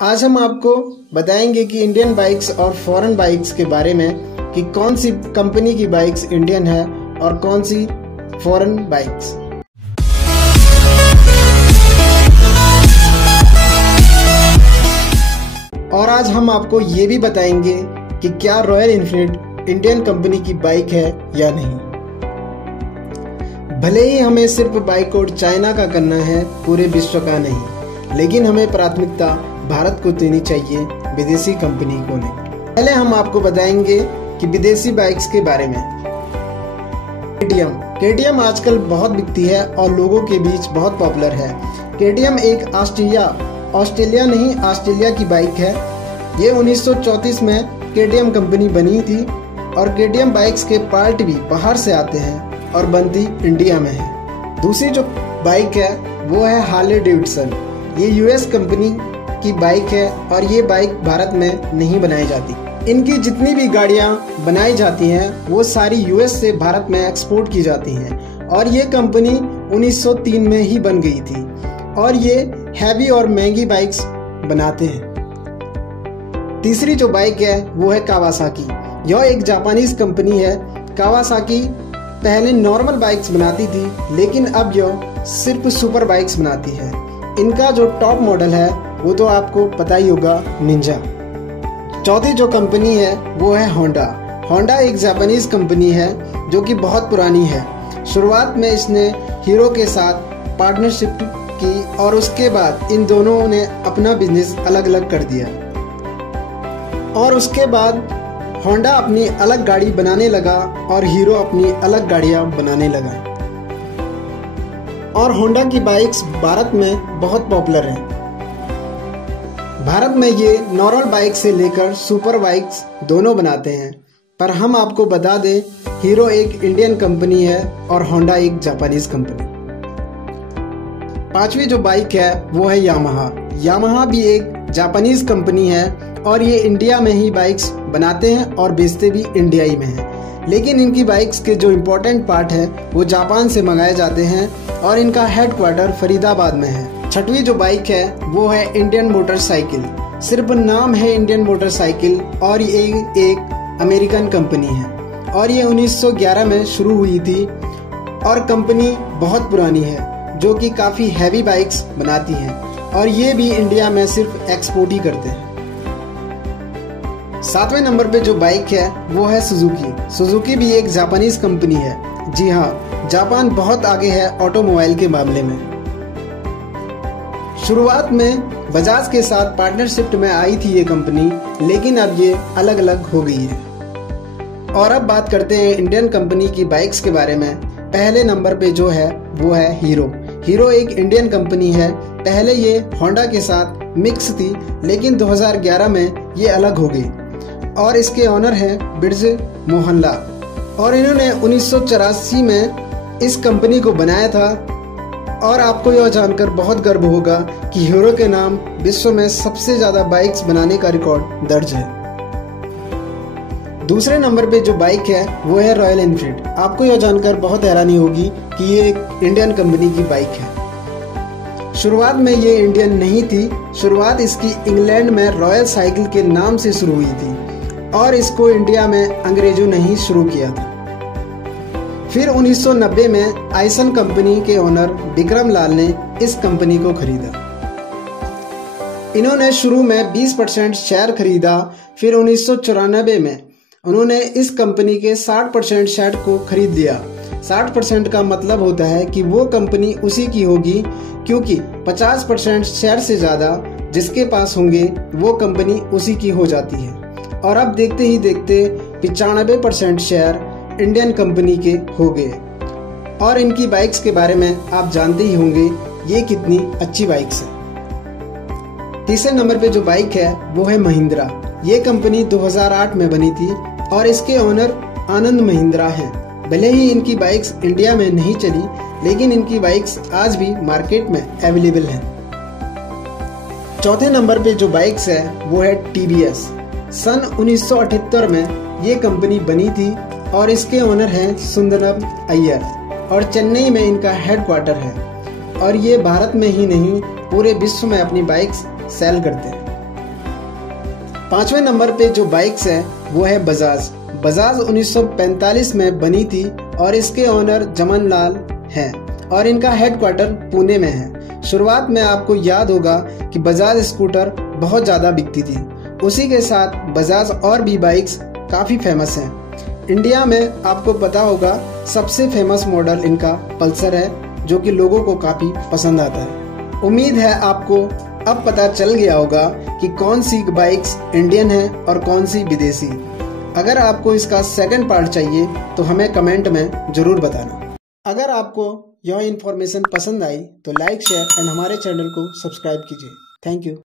आज हम आपको बताएंगे कि इंडियन बाइक्स और फॉरेन बाइक्स के बारे में कि कौन सी कंपनी की बाइक्स इंडियन है और कौन सी फॉरेन बाइक्स। और आज हम आपको ये भी बताएंगे कि क्या रॉयल एनफील्ड इंडियन कंपनी की बाइक है या नहीं। भले ही हमें सिर्फ बाइकआउट चाइना का करना है, पूरे विश्व का नहीं, लेकिन हमें प्राथमिकता भारत को देनी चाहिए, विदेशी कंपनी को नहीं। पहले हम आपको बताएंगे कि विदेशी बाइक्स के बारे में। केटीएम आजकल बहुत बिकती है और लोगों के बीच बहुत पॉपुलर है। केटीएम एक ऑस्ट्रेलिया की बाइक है। ये 1934 में केटीएम कंपनी बनी थी और केटीएम बाइक्स के पार्ट भी बाहर से आते हैं और बनती इंडिया में है। दूसरी जो बाइक है वो है हार्ले डेविडसन। ये यूएस कंपनी की बाइक है और ये बाइक भारत में नहीं बनाई जाती। इनकी जितनी भी गाड़ियां बनाई जाती हैं वो सारी यूएस से भारत में एक्सपोर्ट की जाती हैं और ये कंपनी 1903 में ही बन गई थी और ये हैवी और महंगी बाइक्स बनाते हैं। तीसरी जो बाइक है वो है कावासाकी। यह एक जापानीज कंपनी है। कावासाकी पहले नॉर्मल बाइक्स बनाती थी, लेकिन अब यह सिर्फ सुपर बाइक्स बनाती है। इनका जो टॉप मॉडल है वो तो आपको पता ही होगा, निंजा। चौथी जो कंपनी है वो है होंडा। होंडा एक जापानीज कंपनी है जो कि बहुत पुरानी है। शुरुआत में इसने हीरो के साथ पार्टनरशिप की और उसके बाद इन दोनों ने अपना बिजनेस अलग अलग कर दिया और उसके बाद होंडा अपनी अलग गाड़ी बनाने लगा और हीरो अपनी अलग गाड़ियां बनाने लगा। और होंडा की बाइक्स भारत में बहुत पॉपुलर हैं। भारत में ये नॉर्मल बाइक से लेकर सुपर बाइक्स दोनों बनाते हैं। पर हम आपको बता दें, हीरो एक इंडियन कंपनी है और होंडा एक जापानीज कंपनी। पांचवी जो बाइक है वो है यामाहा। यामाहा भी एक जापानीज कंपनी है और ये इंडिया में ही बाइक्स बनाते हैं और बेचते भी इंडिया ही में हैं। लेकिन इनकी बाइक्स के जो इम्पोर्टेंट पार्ट है वो जापान से मंगाए जाते हैं और इनका हेडक्वार्टर फरीदाबाद में है। छठवीं जो बाइक है वो है इंडियन मोटरसाइकिल। सिर्फ नाम है इंडियन मोटरसाइकिल और ये एक अमेरिकन कंपनी है और ये 1911 में शुरू हुई थी और कंपनी बहुत पुरानी है जो कि काफ़ी हैवी बाइक्स बनाती है और ये भी इंडिया में सिर्फ एक्सपोर्ट ही करते हैं। सातवें नंबर पे जो बाइक है वो है सुजुकी। सुजुकी भी एक जापानीज कंपनी है। जी हाँ, जापान बहुत आगे है ऑटोमोबाइल के मामले में। शुरुआत में बजाज के साथ पार्टनरशिप में आई थी ये कंपनी, लेकिन अब ये अलग अलग हो गई है। और अब बात करते हैं इंडियन कंपनी की बाइक्स के बारे में। पहले नंबर पे जो है वो है हीरो। हीरो एक इंडियन कंपनी है। पहले ये होंडा के साथ मिक्स थी, लेकिन 2011 में ये अलग हो गई और इसके ऑनर हैं ब्रिज मोहनलाल और इन्होंने 1984 में इस कंपनी को बनाया था। और आपको यह जानकर बहुत गर्व होगा कि हीरो के नाम विश्व में सबसे ज़्यादा बाइक्स बनाने का रिकॉर्ड दर्ज है। दूसरे नंबर पे जो बाइक है वो है रॉयल एनफील्ड। आपको यह जानकर बहुत हैरानी होगी कि ये एक इंडियन कंपनी की बाइक है। शुरुआत में ये इंडियन नहीं थी। शुरुआत इसकी इंग्लैंड में रॉयल साइकिल के नाम से शुरू हुई थी और इसको इंडिया में अंग्रेजों ने ही शुरू किया था। फिर 1990 में आइसन कंपनी के ओनर विक्रम लाल ने इस कंपनी को खरीदा। इन्होंने शुरू में 20% शेयर खरीदा। फिर 1994 में उन्होंने इस कंपनी के 60% शेयर को खरीद लिया। 60% का मतलब होता है कि वो कंपनी उसी की होगी, क्योंकि 50% शेयर से ज़्यादा जिसके पास होंगे वो कंपनी उसी की हो जाती है। और अब देखते ही देखते 95% शेयर इंडियन कंपनी के हो गए। और इनकी बाइक्स के बारे में आप जानते ही होंगे ये कितनी अच्छी बाइक्स है। तीसरे नंबर पे जो बाइक है वो है महिंद्रा। ये कंपनी 2008 में बनी थी और इसके ओनर आनंद महिंद्रा हैं। भले ही इनकी बाइक्स इंडिया में नहीं चली, लेकिन इनकी बाइक्स आज भी मार्केट में अवेलेबल हैं। चौथे नंबर पे जो बाइक्स है वो है टीवीएस। सन 1978 में ये कंपनी बनी थी और इसके ओनर हैं सुंदरम अय्यर और चेन्नई में इनका हेडक्वार्टर है और ये भारत में ही नहीं पूरे विश्व में अपनी बाइक्स सेल करते हैं। 5वें नंबर पे जो बाइक्स है वो है बजाज। बजाज 1945 में बनी थी और इसके ओनर जमन लाल हैं और इनका हेडक्वार्टर पुणे में है। शुरुआत में आपको याद होगा कि बजाज स्कूटर बहुत ज़्यादा बिकती थी। उसी के साथ बजाज और भी बाइक्स काफ़ी फेमस हैं। इंडिया में आपको पता होगा सबसे फेमस मॉडल इनका पल्सर है, जो कि लोगों को काफ़ी पसंद आता है। उम्मीद है आपको अब पता चल गया होगा कि कौन सी बाइक्स इंडियन है और कौन सी विदेशी। अगर आपको इसका सेकंड पार्ट चाहिए तो हमें कमेंट में ज़रूर बताना। अगर आपको यह इन्फॉर्मेशन पसंद आई तो लाइक, शेयर एंड हमारे चैनल को सब्सक्राइब कीजिए। Thank you.